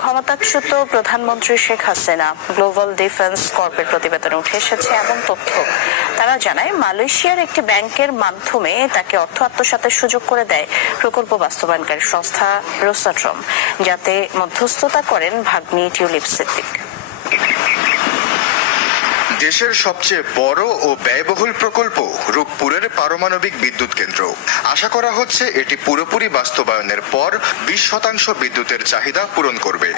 ক্ষমতাচ্যুত প্রধানমন্ত্রী Sheikh Hasina global defence কর্পের প্রতিবেদনে উঠে এসেছে এমন তথ্য। তারা জানায় মালয়েশিয়ার একটি ব্যাংকের মাধ্যমে তাকে অর্থ আত্মসাতের সুযোগ করে দেয় প্রকল্প বাস্তবায়নকারী সংস্থা রোসাট্রম, যাতে মধ্যস্থতা করেন ভাগ্নি টিউলিপ সিদ্দিক। দেশের সবচেয়ে বড় ও ব্যয়বহুল প্রকল্প রূপপুরের পারমাণবিক বিদ্যুৎ কেন্দ্র। আশা করা হচ্ছে এটি পুরোপুরি বাস্তবায়নের পর 20% বিদ্যুতের চাহিদা পূরণ করবে।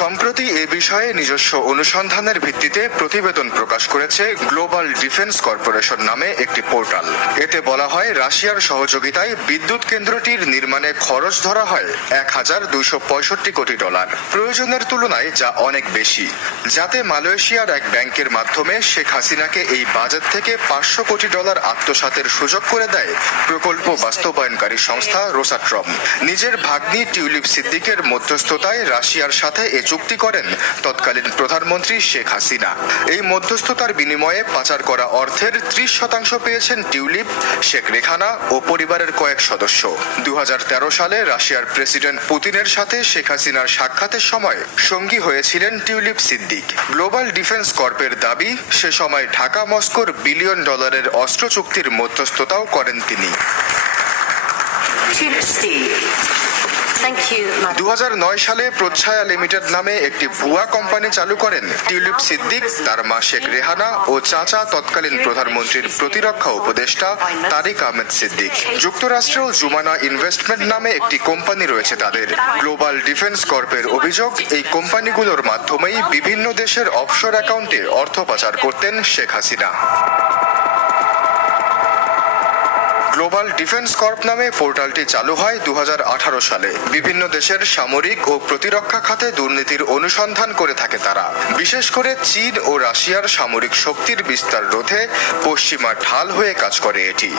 সম্প্রতি এ বিষয়ে নিজস্ব অনুসন্ধানের ভিত্তিতে প্রতিবেদন প্রকাশ করেছে গ্লোবাল ডিফেন্স কর্পোরেশন নামে একটি পোর্টাল। এতে বলা হয়, রাশিয়ার সহযোগিতায় বিদ্যুৎ কেন্দ্রটির নির্মাণে খরচ ধরা হয় $1,265 কোটি, প্রয়োজনের তুলনায় যা অনেক বেশি, যাতে মালয়েশিয়ার এক ব্যাংকের মাধ্যমে শেখ হাসিনাকে এই বাজেট থেকে $500 কোটি আত্মসাতের সুযোগ করে দেয় প্রকল্প বাস্তবায়নকারী সংস্থা রোসাট্রম। নিজের ভাগ্নি টিউলিপ সিদ্দিকের মধ্যস্থতায় রাশিয়ার সাথে এ চুক্তি করেন তৎকালীন প্রধানমন্ত্রী শেখ হাসিনা। এই মধ্যস্থতার বিনিময়ে পাচার করা অর্থের 30% পেয়েছেন টিউলিপ, শেখ রেহানা ও পরিবারের কয়েক সদস্য। 2013 সালে রাশিয়ার প্রেসিডেন্ট পুতিনের সাথে শেখ হাসিনার সাক্ষাতের সময় সঙ্গী হয়েছিলেন টিউলিপ সিদ্দিক। গ্লোবাল ডিফেন্স কর্পের দাবি, সে সময় ঢাকা মস্কোর $1 বিলিয়ন অস্ত্র চুক্তির মধ্যস্থতাও করেন তিনি। 2009 সালে প্রচ্ছায়া লিমিটেড নামে একটি ভুয়া কোম্পানি চালু করেন টিউলিপ সিদ্দিক, তার মা শেখ রেহানা ও চাচা তৎকালীন প্রধানমন্ত্রীর প্রতিরক্ষা উপদেষ্টা তারিক আহমেদ সিদ্দিক। যুক্তরাষ্ট্রেও জুমানা ইনভেস্টমেন্ট নামে একটি কোম্পানি রয়েছে তাদের। গ্লোবাল ডিফেন্স কর্পের অভিযোগ, এই কোম্পানিগুলোর মাধ্যমেই বিভিন্ন দেশের অফশোর অ্যাকাউন্টে অর্থ পাচার করতেন Sheikh Hasina. Global defence corp নামে পোর্টালটি চালু হয় 2018 সালে। বিভিন্ন দেশের সামরিক ও প্রতিরক্ষা খাতে দুর্নীতির অনুসন্ধান করে থাকে তারা। বিশেষ করে চীন ও রাশিয়ার সামরিক শক্তির বিস্তার রোধে পশ্চিমা ঢাল হয়ে কাজ করে এটি।